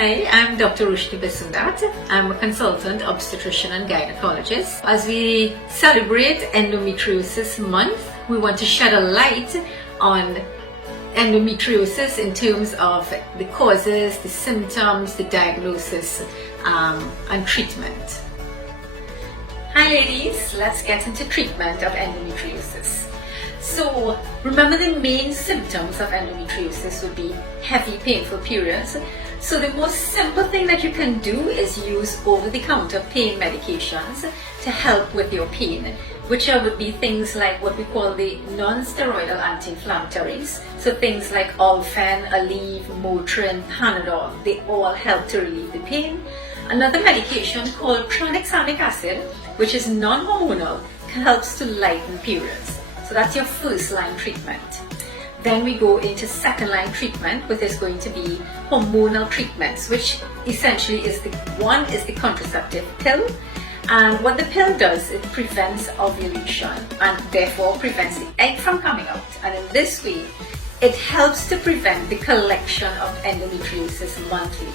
Hi, I'm Dr. Rushni Besundat. I'm a consultant obstetrician and gynecologist. As we celebrate Endometriosis Month, we want to shed a light on endometriosis in terms of the causes, the symptoms, the diagnosis, and treatment. Hi ladies, let's get into treatment of endometriosis. So remember, the main symptoms of endometriosis would be heavy painful periods. So the most simple thing that you can do is use over-the-counter pain medications to help with your pain, which would be things like what we call the non-steroidal anti-inflammatories. So things like Alfen, Aleve, Motrin, Panadol, they all help to relieve the pain. Another medication called tranexamic acid, which is non-hormonal, helps to lighten periods. So that's your first line treatment. Then we go into second line treatment, which is going to be hormonal treatments, which essentially is the contraceptive pill. And what the pill does, it prevents ovulation and therefore prevents the egg from coming out. And in this way, it helps to prevent the collection of endometriosis monthly.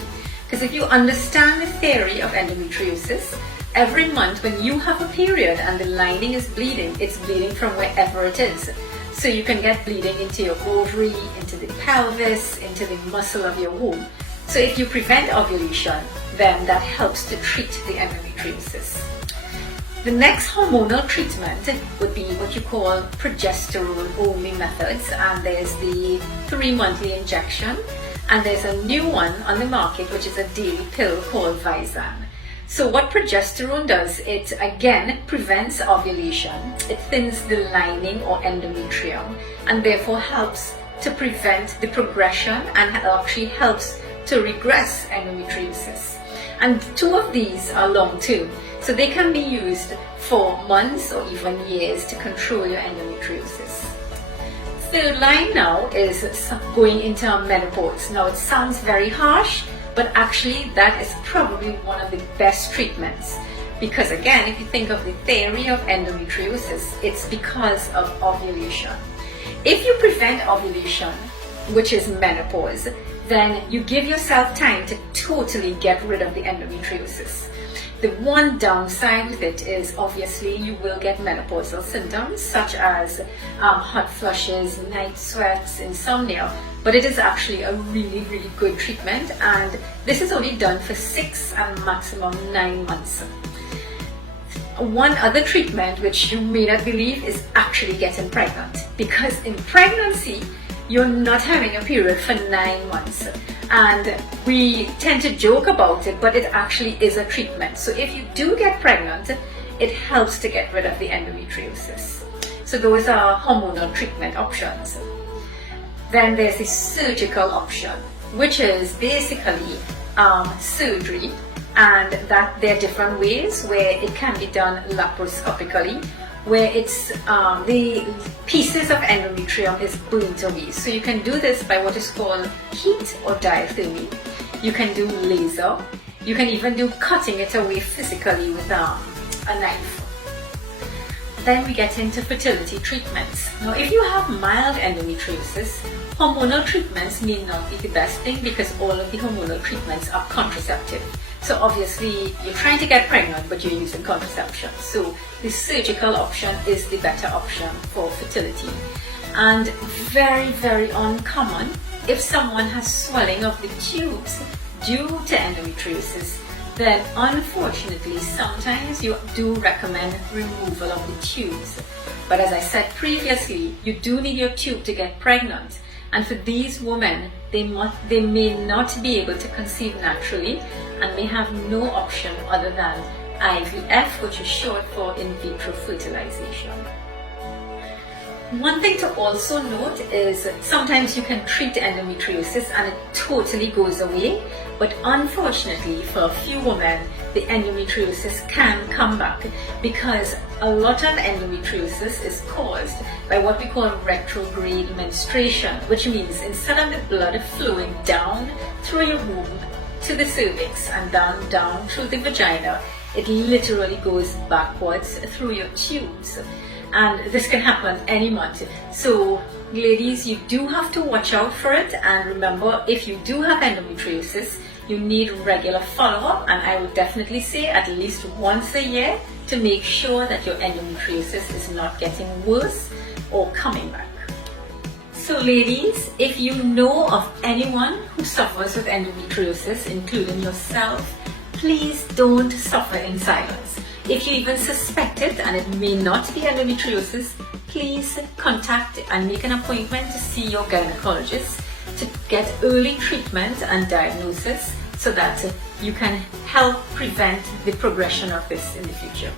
Because if you understand the theory of endometriosis, every month when you have a period and the lining is bleeding, it's bleeding from wherever it is. So you can get bleeding into your ovary, into the pelvis, into the muscle of your womb. So if you prevent ovulation, then that helps to treat the endometriosis. The next hormonal treatment would be what you call progesterone-only methods, and there's the 3-monthly injection, and there's a new one on the market which is a daily pill called Vizan. So what progesterone does, it again prevents ovulation, it thins the lining or endometrium, and therefore helps to prevent the progression and actually helps to regress endometriosis. And 2 of these are long term, so they can be used for months or even years to control your endometriosis. Third line now is going into menopause. Now it sounds very harsh, but actually that is probably one of the best treatments, because again, if you think of the theory of endometriosis, it's because of ovulation. If you prevent ovulation, which is menopause, then you give yourself time to totally get rid of the endometriosis. The one downside with it is obviously you will get menopausal symptoms such as hot flushes, night sweats, insomnia, but it is actually a really, really good treatment, and this is only done for 6 and maximum 9 months. One other treatment which you may not believe is actually getting pregnant, because in pregnancy you're not having a period for 9 months. And we tend to joke about it, but it actually is a treatment. So if you do get pregnant, it helps to get rid of the endometriosis. So those are hormonal treatment options. Then there's the surgical option, which is basically surgery, and that there are different ways where it can be done laparoscopically, where it's the pieces of endometrium is burnt away. So you can do this by what is called heat or diathermy. You can do laser. You can even do cutting it away physically with a knife. Then we get into fertility treatments. Now, if you have mild endometriosis, hormonal treatments may not be the best thing, because all of the hormonal treatments are contraceptive. So obviously you're trying to get pregnant, but you're using contraception. So the surgical option is the better option for fertility. And very, very uncommon, if someone has swelling of the tubes due to endometriosis, then unfortunately sometimes you do recommend removal of the tubes. But as I said previously, you do need your tube to get pregnant. And for these women, they may not be able to conceive naturally and may have no option other than IVF, which is short for in vitro fertilization. One thing to also note is sometimes you can treat endometriosis and it totally goes away, but unfortunately for a few women, the endometriosis can come back, because a lot of endometriosis is caused by what we call retrograde menstruation, which means instead of the blood flowing down through your womb to the cervix and down through the vagina, it literally goes backwards through your tubes. And this can happen any month. So ladies, you do have to watch out for it, and remember, if you do have endometriosis, you need regular follow-up, and I would definitely say at least once a year to make sure that your endometriosis is not getting worse or coming back. So ladies, if you know of anyone who suffers with endometriosis, including yourself, please don't suffer in silence. If you even suspect it and it may not be endometriosis, please contact and make an appointment to see your gynecologist to get early treatment and diagnosis so that you can help prevent the progression of this in the future.